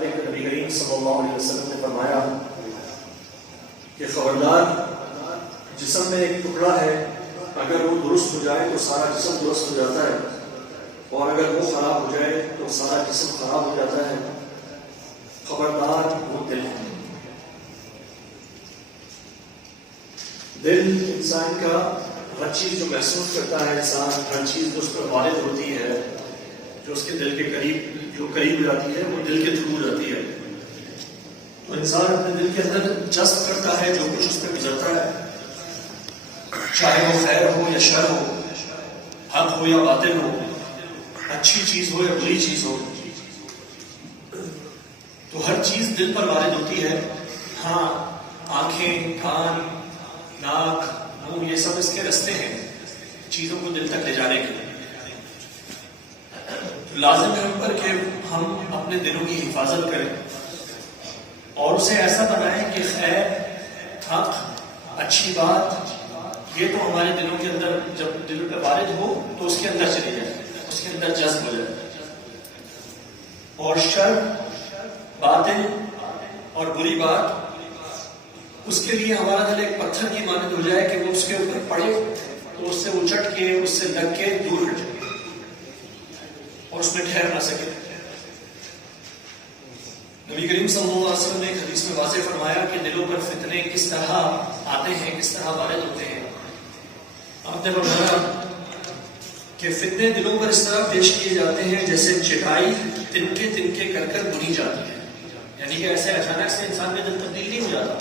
نبی کریم صلی اللہ علیہ وسلم نے فرمایا کہ خبردار، جسم میں ایک ٹکڑا ہے، اگر وہ درست ہو جائے تو سارا جسم درست ہو جاتا ہے، اور اگر وہ خراب ہو جائے تو سارا جسم خراب ہو جاتا ہے۔ خبردار وہ دل ہے۔ دل انسان کا ہر چیز جو محسوس کرتا ہے، انسان ہر چیز جو اس پر وارد ہوتی ہے، جو اس کے دل کے قریب جاتی ہے، وہ دل کے تھرو جاتی ہے۔ تو انسان اپنے دل کے اندر جذب کرتا ہے جو کچھ اس پہ گزرتا ہے، چاہے وہ خیر ہو یا شر ہو، حق ہو یا باطل ہو، اچھی چیز ہو یا بری چیز ہو، تو ہر چیز دل پر وارد ہوتی ہے۔ ہاں، آنکھیں، کان، ناک، منہ، یہ سب اس کے رستے ہیں چیزوں کو دل تک لے جانے کے۔ لازم ہے ہم پر کہ ہم اپنے دلوں کی حفاظت کریں اور اسے ایسا بنائیں کہ خیر، حق، اچھی بات یہ تو ہمارے دلوں کے اندر جب دل پہ وارد ہو تو اس کے اندر چلی جائے، اس کے اندر جذب ہو جائے، اور شر، باطل اور بری بات اس کے لیے ہمارا دل ایک پتھر کی مانند ہو جائے کہ وہ اس کے اوپر پڑے تو اس سے اچٹ کے، اس سے لگ کے دور ہٹ جائے اور اس میں ٹھہر نہ سکے۔ نبی کریم صلی اللہ علیہ وسلم نے ایک حدیث میں واضح فرمایا کہ دلوں پر فتنے کس طرح آتے ہیں، کس طرح وارد ہوتے ہیں۔ آپ نے فرمایا کہ فتنے دلوں پر اس طرح پیش کیے جاتے ہیں جیسے چٹائی تنکے تنکے کر کر بنی جاتی ہے، یعنی کہ ایسے اچانک سے انسان میں دل تبدیل نہیں ہو جاتا،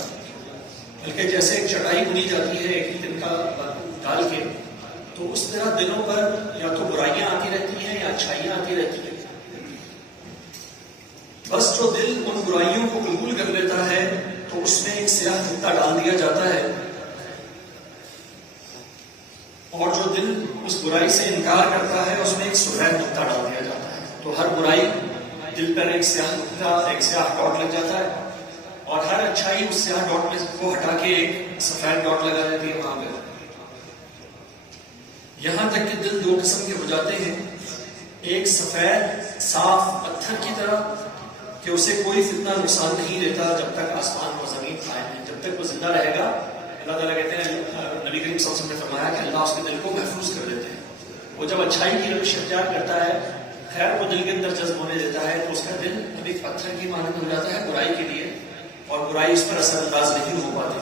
بلکہ جیسے ایک چٹائی بنی جاتی ہے ایک ہی تنکا ڈال کے، تو اس طرح دلوں پر یا تو برائیاں آتی رہتی ہیں یا اچھائیاں آتی رہتی ہیں۔ بس جو دل ان برائیوں کو قبول کر لیتا ہے تو اس میں ایک سیاہ نقطہ ڈال دیا جاتا ہے، اور جو دل اس برائی سے انکار کرتا ہے اس میں ایک سفید نقطہ ڈال دیا جاتا ہے۔ تو ہر برائی دل پر ایک سیاہ نقطہ، ایک سیاہ ڈاٹ لگ جاتا ہے، اور ہر اچھائی اس سیاہ ڈاٹ میں کو ہٹا کے ایک سفید ڈاٹ لگا دیتی ہے وہاں پہ۔ یہاں تک کہ دل دو قسم کے ہو جاتے ہیں، ایک سفید صاف پتھر کی طرح کہ اسے کوئی فتنہ نقصان نہیں دیتا جب تک آسمان و زمین قائم ہے، جب تک وہ زندہ رہے گا۔ اللہ تعالیٰ کہتے ہیں، نبی کریم صلی اللہ علیہ وسلم نے فرمایا کہ اللہ اس کے دل کو محفوظ کر دیتے ہیں۔ وہ جب اچھائی کی روش اختیار کرتا ہے، خیر کو دل کے اندر جذب ہونے دیتا ہے، تو اس کا دل ابھی پتھر کی مانند ہو جاتا ہے برائی کے لیے، اور برائی اس پر اثر انداز نہیں ہو پاتی۔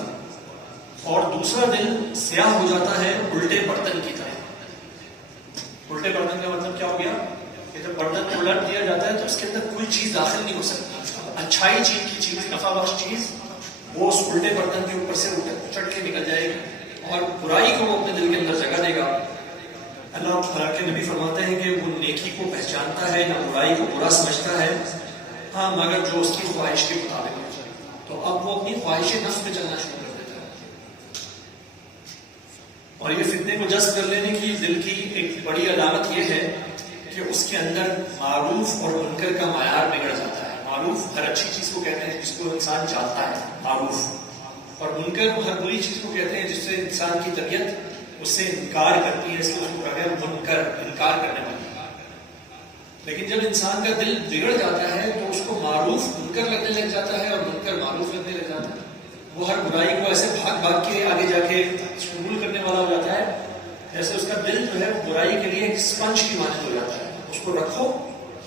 اور دوسرا دل سیاہ ہو جاتا ہے الٹے برتن کی طرح۔ الٹے برتن کا مطلب کیا ہو گیا کہ جب برتن الٹ دیا جاتا ہے تو اس کے اندر کوئی چیز داخل نہیں ہو سکتی، اچھائی چیز کی چیز، نفع بخش چیز، وہ اس الٹے برتن کے اوپر سے اچٹ کے نکل جائے گی اور برائی کو وہ اپنے دل کے اندر جگہ دے گا۔ اللہ تعالیٰ کے نبی فرماتے ہیں کہ وہ نیکی کو پہچانتا ہے نہ برائی کو برا سمجھتا ہے، ہاں مگر جو اس کی خواہش کے مطابق ہے، تو اب وہ اپنی خواہش نفس پہ چلنا شروع کر دیتا ہے۔ اور یہ فتنے کو جذب کر لینے کی دل کی ایک بڑی علامت یہ ہے کہ اس کے اندر معروف اور منکر کا معیار بگڑ جاتا ہے۔ معروف ہر اچھی چیز کو کہتے ہیں جس کو انسان چاہتا ہے، معروف، اور منکر ہر بری چیز کو کہتے ہیں جس سے انسان کی طبیعت اس سے انکار کرتی ہے، اس لیے اس کو کہا گیا منکر، انکار کرنے والی۔ لیکن جب انسان کا دل بگڑ جاتا ہے تو اس کو معروف منکر لگنے لگ جاتا ہے اور منکر معروف لگنے لگ جاتا ہے۔ وہ ہر برائی کو ایسے بھاگ بھاگ کے آگے جا کے قبول کرنے والا ہو جاتا ہے جیسے اس کا دل جو ہے وہ برائی کے لیے ایک اسپنج کی مانند ہو جاتا ہے۔ اس کو رکھو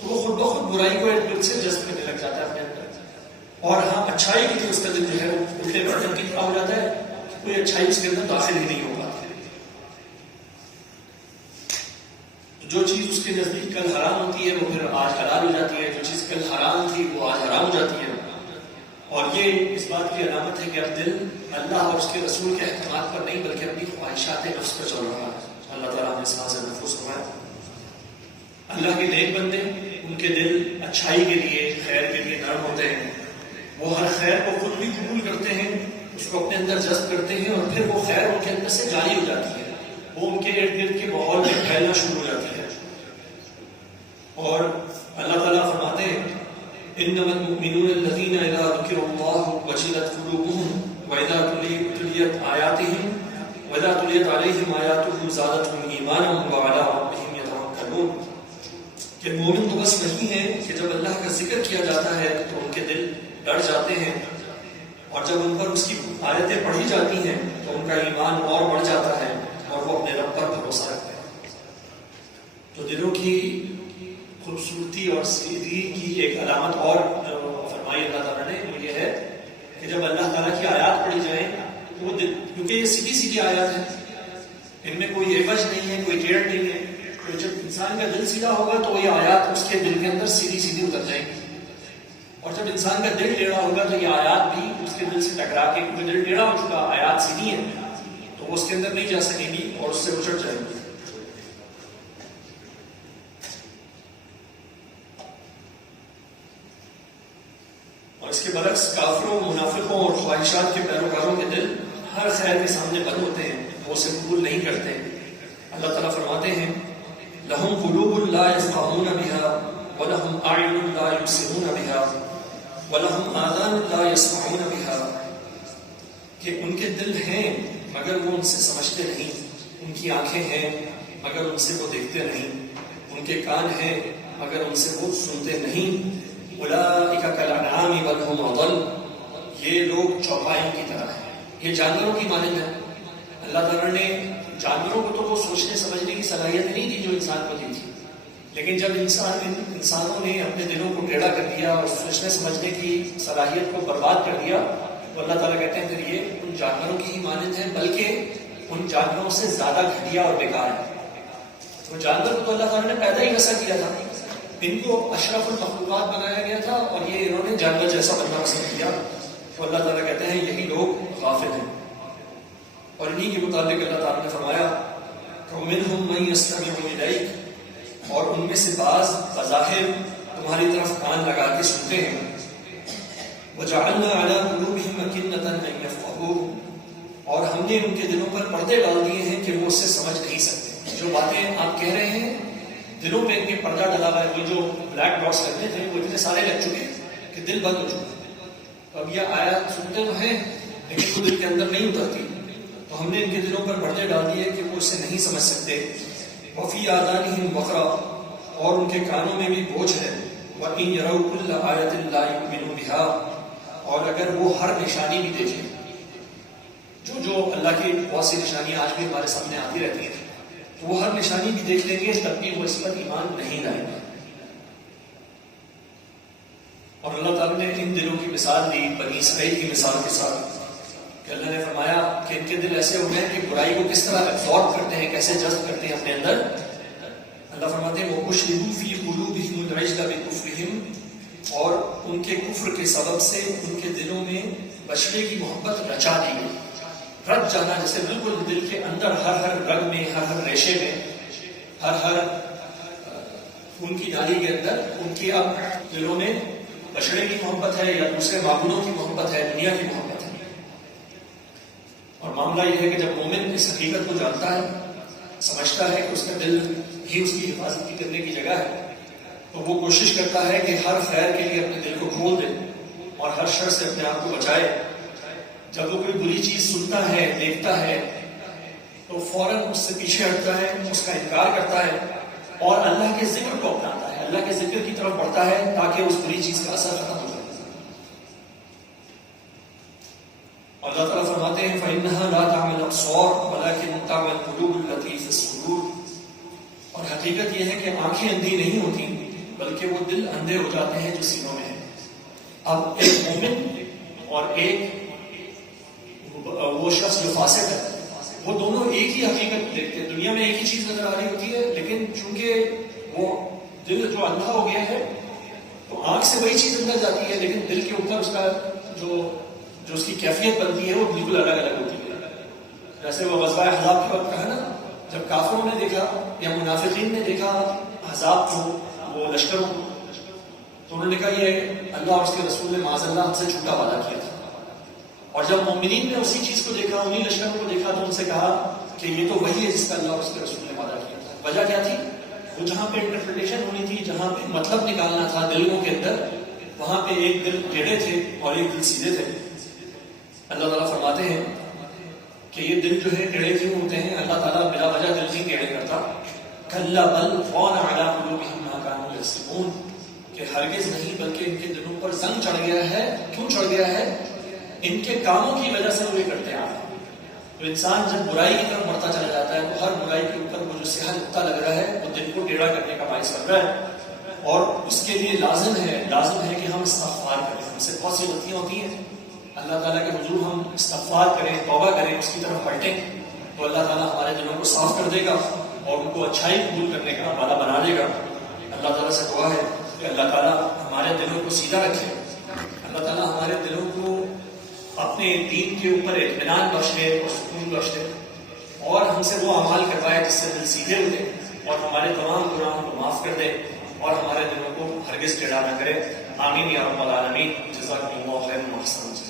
تو وہ خود بخود برائی کو ایک دل سے جذب کرنے لگ جاتا ہے اپنے اندر، اور ہاں اچھائی کی لیے اس کا دل جو ہے وہ الٹے برتن کی طرح ہو جاتا ہے، کوئی اچھائی اس کے اندر داخل ہی نہیں ہو پاتی۔ جو چیز اس کے نزدیک کل حرام ہوتی ہے وہ پھر آج حلال ہو جاتی ہے، جو چیز کل حرام تھی وہ آج حرام ہو جاتی ہے۔ اور یہ اس بات کی علامت ہے کہ اب دل اللہ اور اس کے رسول کے احکامات پر نہیں بلکہ اپنی خواہشات نفس پر چل رہا ہے۔ اللہ تعالیٰ ہمیں اس بات سے محفوظ فرمائے۔ اللہ کے نیک بندے، ان کے دل اچھائی کے لیے، خیر کے لیے نرم ہوتے ہیں، وہ ہر خیر کو خود بھی قبول کرتے ہیں، اس کو اپنے اندر جذب کرتے ہیں، اور پھر وہ خیر ان کے اندر سے جاری ہو جاتی ہے، وہ ان کے ارد گرد کے ماحول میں پھیلنا شروع ہو جاتی ہے۔ اور اللہ تعالیٰ فرماتے ہیں انما المؤمنون الذين اذا ذكر الله وجلت قلوبهم واذا تليت عليهم آياته زادتهم ایمانا وعلى ربهم يتوکلون، کہ مومن تو بس نہیں ہے کہ جب اللہ کا ذکر کیا جاتا ہے تو ڈر جاتے ہیں، اور جب ان پر اس کی آیتیں پڑھی جاتی ہیں تو ان کا ایمان اور بڑھ جاتا ہے اور وہ اپنے رب پر بھروسہ رکھتے ہیں۔ تو دلوں کی خوبصورتی اور سیدھی کی ایک علامت اور فرمائی اللہ تعالیٰ نے، وہ یہ ہے کہ جب اللہ تعالیٰ کی آیات پڑھی جائیں تو وہ کیونکہ یہ سیدھی سیدھی آیات ہیں، ان میں کوئی عوج نہیں ہے، کوئی ٹیڑھ نہیں ہے، تو جب انسان کا دل سیدھا ہوگا تو یہ آیات اس کے دل کے اندر سیدھی سیدھی اتر جائیں گی، اور جب انسان کا دل ٹیڑھا ہوگا تو یہ آیات بھی اس کے دل سے ٹکرا کے، کیونکہ دل ٹیڑھا ہو چکا، آیات سیدھی ہیں تو وہ اس کے اندر نہیں جا سکیں گی اور اس سے اچڑ جائیں گی۔ اور اس کے برعکس کافروں، منافقوں اور خواہشات کے پیروکاروں کے دل ہر خیر کے سامنے بند ہوتے ہیں، وہ اسے قبول نہیں کرتے۔ اللہ تعالیٰ فرماتے ہیں لَهُمْ قُلُوبٌ لَا يَفْقَهُونَ بِهَا وَلَهُمْ أَعْيُنٌ لَا يُبْصِرُونَ بِهَا وَلَهُمْ آذَانٌ لَا يَسْمَعُونَ بِهَا، کہ ان کے دل ہیں مگر وہ ان سے سمجھتے نہیں، ان کی آنکھیں ہیں مگر ان سے وہ دیکھتے نہیں، ان کے کان ہیں مگر ان سے وہ سنتے نہیں۔ أُولَٰئِكَ كَالْأَنْعَامِ بَلْ هُمْ أَضَلُّ، یہ لوگ چوپائوں کی طرح ہیں، یہ جانوروں کی مانند ہے۔ اللہ تعالیٰ نے جانوروں کو تو وہ سوچنے سمجھنے کی صلاحیت نہیں دی جو انسان کو دی تھی، لیکن جب انسانوں نے اپنے دلوں کو ٹیڑھا کر دیا اور سوچنے سمجھنے کی صلاحیت کو برباد کر دیا تو اللہ تعالیٰ کہتے ہیں پھر یہ ان جانوروں کی ہی مانند ہے، بلکہ ان جانوروں سے زیادہ گھٹیا اور بیکار ہے۔ وہ جانور کو تو اللہ تعالیٰ نے پیدا ہی ویسا کیا تھا، ان کو اشرف المخلوقات بنایا گیا تھا اور یہ انہوں نے جانور جیسا بننا پسند کیا، تو اللہ تعالیٰ کہتے ہیں یہی لوگ غافل ہیں۔ اور انہی کے متعلق اللہ تعالیٰ نے فرمایا وَمِنْهُمْ مَن يَسْتَمِعُ إِلَيْكَ، اور ان میں سے بعض بظاہر تمہاری طرف کان لگا کے سنتے ہیں، وَجَعَلْنَا عَلَىٰ قُلُوبِهِمْ أَكِنَّةً أَن يَفْقَهُوهُ، اور ہم نے ان کے دلوں پر پردے ڈال دیے ہیں کہ وہ اسے سمجھ نہیں سکتے۔ جو باتیں آپ کہہ رہے ہیں دلوں پہ ان کے پردہ ڈلا ہوا ہے، وہ جو بلیک باکس کرتے تھے وہ اتنے سارے لگ چکے ہیں کہ دل بند ہو چکے۔ تو اب یہ آیات سنتے تو ہیں لیکن وہ دل کے اندر نہیں اترتی، تو ہم نے ان کے دلوں پر پردے ڈال دیے کہ وہ اسے نہیں سمجھ سکتے۔ وفی آذانہم وقرا، اور ان کے کانوں میں بھی بوجھ ہے۔ وَإِن يَرَوْا كُلَّ آیَةٍ لَا يُؤْمِنُوا بِهَا، اور اگر وہ ہر نشانی بھی دیکھیں، جو اللہ کی بہت سی نشانیاں آج بھی ہمارے سامنے آتی رہتی ہیں، تو وہ ہر نشانی بھی دیکھ لیں گے تب بھی وہ اس پر ایمان نہیں لائیں گے۔ اور اللہ تعالیٰ نے ان دلوں کی مثال دی بنی اسرائیل کی مثال کے ساتھ، کہ اللہ نے فرمایا کہ ان کے دل ایسے ہو گئے کہ برائی کو کس طرح ابزارب کرتے ہیں، کیسے جذب کرتے ہیں اپنے اندر۔ اللہ فرماتے ہیں وَأُشْرِبُوا فِي قُلُوبِهِمُ الْعِجْلَ بِكُفْرِهِمْ، اور ان کے کفر کے سبب سے ان کے دلوں میں بچڑے کی محبت رچا دی گئی۔ رچ جانا جیسے بالکل دل کے اندر ہر رگ میں، ہر ریشے میں، ہر خون کی نالی کے اندر ان کی اب دلوں میں بچڑے کی محبت ہے یا دوسرے معبودوں کی محبت ہے، دنیا کی محبت ہے۔ اور معاملہ یہ ہے کہ جب مومن اس حقیقت کو جانتا ہے، سمجھتا ہے کہ اس کا دل ہی اس کی حفاظت کرنے کی جگہ ہے، تو وہ کوشش کرتا ہے کہ ہر خیر کے لیے اپنے دل کو کھول دے اور ہر شر سے اپنے آپ کو بچائے۔ جب وہ کوئی بری چیز سنتا ہے، دیکھتا ہے، تو فوراً اس سے پیچھے ہٹتا ہے، اس کا انکار کرتا ہے اور اللہ کے ذکر کو اپناتا ہے، اللہ کے ذکر کی طرف بڑھتا ہے تاکہ اس بری چیز کا اثر ختم ہو جائے۔ اللہ تعالیٰ فرماتے ہیں فَإِنَّهَا لَا تَعْمَى الْأَبْصَارُ وَلَكِنْ تَعْمَى الْقُلُوبُ الَّتِي فِي الصُّدُورِ، اور حقیقت یہ ہے کہ آنکھیں اندھی نہیں ہوتی بلکہ وہ دل اندھے ہو جاتے ہیں جو سینوں میں ہیں۔ اب ایک مومن اور ایک وہ شخص جو فاسق ہے، وہ دونوں ایک ہی حقیقت دیکھتے ہیں، دنیا میں ایک ہی چیز نظر آ رہی ہوتی ہے، لیکن چونکہ وہ دل جو اندھا ہو گیا ہے تو آنکھ سے وہی چیز اندر جاتی ہے، لیکن دل کے اوپر اس کا جو اس کی کیفیت بنتی ہے وہ بالکل الگ الگ ہوتی ہے۔ جیسے وہ غزوہ احزاب کے وقت کہا نا، جب کافروں نے دیکھا یا منافقین نے دیکھا احزاب کو، وہ لشکروں کو، تو انہوں نے کہا یہ اللہ اور اس کے رسول نے معاذ اللہ ہم سے جھوٹا وعدہ کیا تھا۔ اور جب مومنین نے اسی چیز کو دیکھا، انہی لشکروں کو دیکھا، تو ان سے کہا کہ یہ تو وہی ہے جس کا اللہ اور اس کے رسول نے وعدہ کیا تھا۔ وجہ کیا تھی؟ وہ جہاں پہ انٹرپریٹیشن ہونی تھی، جہاں پہ مطلب نکالنا تھا دلوں کے اندر، وہاں پہ ایک دل ٹیڑھے تھے اور ایک دل سیدھے تھے۔ اللہ تعالیٰ فرماتے ہیں کہ یہ دل جو ہے ٹیڑھے کیوں ہوتے ہیں؟ اللہ تعالیٰ بلا وجہ دل نہیں ٹیڑھے کرتا۔ کَلَّا بَلْ رَانَ عَلَىٰ قُلُوبِهِمْ مَا كَانُوا يَكْسِبُونَ، کہ ہرگز نہیں، بلکہ ان کے دلوں پر زنگ چڑھ گیا ہے. کیوں چڑھ گیا ہے؟ ان کے کاموں کی وجہ سے وہ یہ کرتے آ رہے ہیں. تو انسان جب برائی کی طرف بڑھتا چلا جاتا ہے تو ہر برائی کے اوپر وہ جو سیاہ نقطہ لگ رہا ہے وہ دل کو ٹیڑھا کرنے کا باعث بن رہا ہے. اور اس کے لیے لازم ہے کہ ہم استغفار کریں. ہم سے بہت سی غلطیاں ہوتی ہیں، اللہ تعالیٰ کے حضور ہم استغفار کریں، توبہ کریں، اس کی طرف پلٹیں تو اللہ تعالیٰ ہمارے دلوں کو صاف کر دے گا اور ان کو اچھائی قبول کرنے کا والا بنا دے گا. اللہ تعالیٰ سے دعا ہے کہ اللہ تعالیٰ ہمارے دلوں کو سیدھا رکھے، اللہ تعالیٰ ہمارے دلوں کو اپنے دین کے اوپر اطمینان بخشے اور سکون بخشے، اور ہم سے وہ اعمال کروائے جس سے دل سیدھے ہوتے، اور ہمارے تمام گناہوں کو معاف کر دے اور ہمارے دلوں کو ہرگز ٹیڑھا نہ کرے. آمین یا رب العالمین. جزاکم اللہ خیر و احسن.